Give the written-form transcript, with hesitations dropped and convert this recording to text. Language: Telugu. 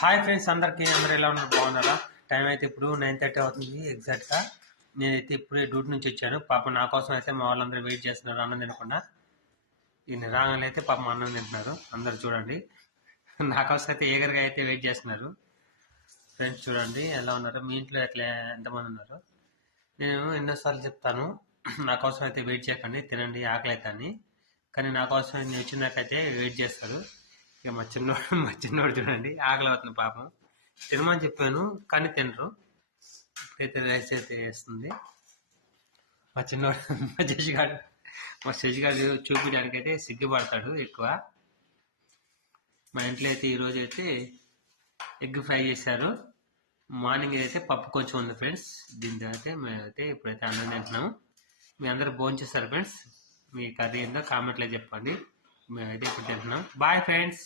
హాయ్ ఫ్రెండ్స్, అందరికీ అందరూ ఎలా ఉన్నారు? బాగున్నారా? టైం అయితే ఇప్పుడు 9:30 అవుతుంది ఎగ్జాక్ట్గా. నేనైతే ఇప్పుడే డ్యూటీ నుంచి వచ్చాను. పాపం నా కోసం అయితే మా వాళ్ళందరూ వెయిట్ చేస్తున్నారు అన్నం తినకుండా. ఈయన రాగానే అయితే పాపం అన్నం తింటున్నారు. అందరు చూడండి, నా కోసం అయితే ఏగరగా అయితే వెయిట్ చేస్తున్నారు. ఫ్రెండ్స్ చూడండి ఎలా ఉన్నారు. మీ ఇంట్లో ఎట్లా ఎంతమంది ఉన్నారు? నేను ఎన్నోసార్లు చెప్తాను, నా కోసం అయితే వెయిట్ చేయకండి, తినండి, ఆకలి అయితే అని. కానీ నా కోసం నేను వచ్చినాకైతే వెయిట్ చేస్తారు. ఇక మా చిన్నోడు చూడండి, ఆకలి అవుతుంది పాపం. తినమని చెప్పాను కానీ తినరు. ఇప్పుడైతే రైస్ అయితే వేస్తుంది మా చిన్నోడు. మా శశిగాడు చూపించడానికి అయితే సిగ్గుపడతాడు ఎక్కువ. మా ఇంట్లో అయితే ఈరోజు అయితే ఎగ్ ఫ్రై చేశారు. మార్నింగ్ అయితే పప్పు కొంచెం ఉంది ఫ్రెండ్స్. దీంతో అయితే మేమైతే ఇప్పుడైతే అన్నం తింటున్నాము. మీ అందరూ భోజనం చేస్తారు ఫ్రెండ్స్. మీ కర్రీ ఏందో కామెంట్లో చెప్పండి. మేమైతే ఇప్పుడు తింటున్నాం. Bye friends.